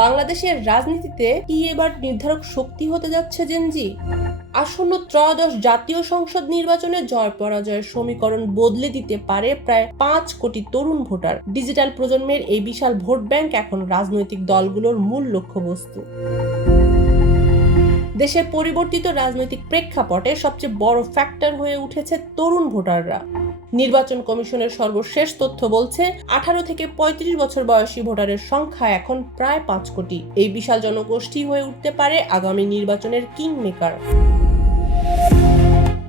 বাংলাদেশের রাজনীতিতে কি এবার নির্ধারক শক্তি হতে যাচ্ছে জেনজি? আসন্ন ত্রয়োদশ জাতীয় সংসদ নির্বাচনে জয় পরাজয়ের সমীকরণ বদলে দিতে পারে প্রায় 5 কোটি তরুণ ভোটার। ডিজিটাল প্রজন্মের এই বিশাল ভোট ব্যাংক এখন রাজনৈতিক দলগুলোর মূল লক্ষ্যবস্তু। দেশের পরিবর্তিত রাজনৈতিক প্রেক্ষাপটে সবচেয়ে বড় ফ্যাক্টর হয়ে উঠেছে তরুণ ভোটাররা। নির্বাচন কমিশনের সর্বশেষ তথ্য বলছে 18 থেকে 35 বছর বয়সী ভোটারের সংখ্যা এখন প্রায় 5 কোটি। এই বিশাল জনগোষ্ঠী হয়ে উঠতে পারে আগামী নির্বাচনের কিং মেকার।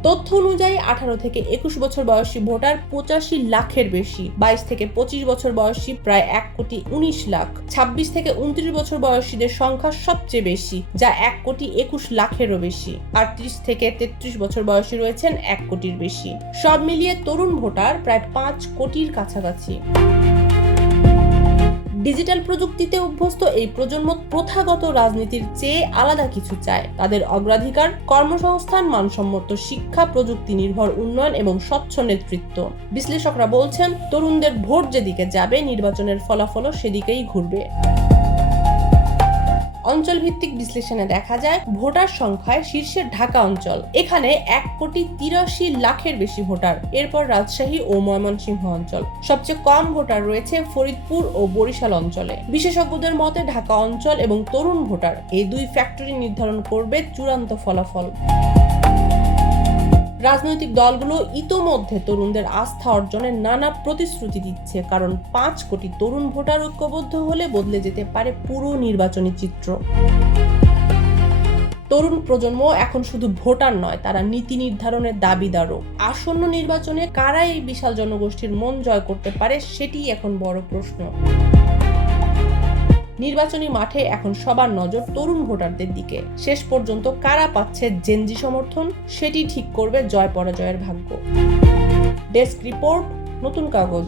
তথ্য অনুযায়ী 18 থেকে 21 বছর বয়সী ভোটার 85 লাখের বেশি, 22 থেকে 25 বছর বয়সী প্রায় 1 কোটি 19 লাখ, 26 থেকে 29 বছর বয়সীদের সংখ্যা সবচেয়ে বেশি, যা 1 কোটি 21 লাখেরও বেশি, আর 30 থেকে 33 বছর বয়সী রয়েছেন 1 কোটির বেশি। সব মিলিয়ে তরুণ ভোটার প্রায় 5 কোটির কাছাকাছি। ডিজিটাল প্রযুক্তিতে অভ্যস্ত এই প্রজন্ম প্রথাগত রাজনীতির চেয়ে আলাদা কিছু চায়। তাদের অগ্রাধিকার কর্মসংস্থান, মানসম্মত শিক্ষা, প্রযুক্তি নির্ভর উন্নয়ন এবং স্বচ্ছ নেতৃত্ব। বিশ্লেষকরা বলছেন, তরুণদের ভোট যেদিকে যাবে, নির্বাচনের ফলাফলও সেদিকেই ঘুরবে। অঞ্চল ভিত্তিক বিশ্লেষণে দেখা যায়, ভোটার সংখ্যায় শীর্ষে ঢাকা অঞ্চল। এখানে 1 কোটি 83 লাখের বেশি ভোটার। এরপর রাজশাহী ও ময়মনসিংহ অঞ্চল। সবচেয়ে কম ভোটার রয়েছে ফরিদপুর ও বরিশাল অঞ্চলে। বিশেষজ্ঞদের মতে ঢাকা অঞ্চল এবং তরুণ ভোটার এই দুই ফ্যাক্টরি নির্ধারণ করবে চূড়ান্ত ফলাফল। রাজনৈতিক দলগুলো ইতোমধ্যে তরুণদের আস্থা অর্জনে নানা প্রতিশ্রুতি দিচ্ছে, কারণ 5 কোটি তরুণ ভোটার ঐক্যবদ্ধ হলে বদলে যেতে পারে পুরো নির্বাচনী চিত্র। তরুণ প্রজন্ম এখন শুধু ভোটার নয়, তারা নীতি নির্ধারণের দাবিদারও। আসন্ন নির্বাচনে কারা এই বিশাল জনগোষ্ঠীর মন জয় করতে পারে, সেটিই এখন বড় প্রশ্ন। নির্বাচনী মাঠে এখন সবার নজর তরুণ ভোটারদের দিকে। শেষ পর্যন্ত কারা পাচ্ছে জেনজি সমর্থন, সেটি ঠিক করবে জয় পরাজয়ের ভাগ্য। ডেস্ক রিপোর্ট, নতুন কাগজ।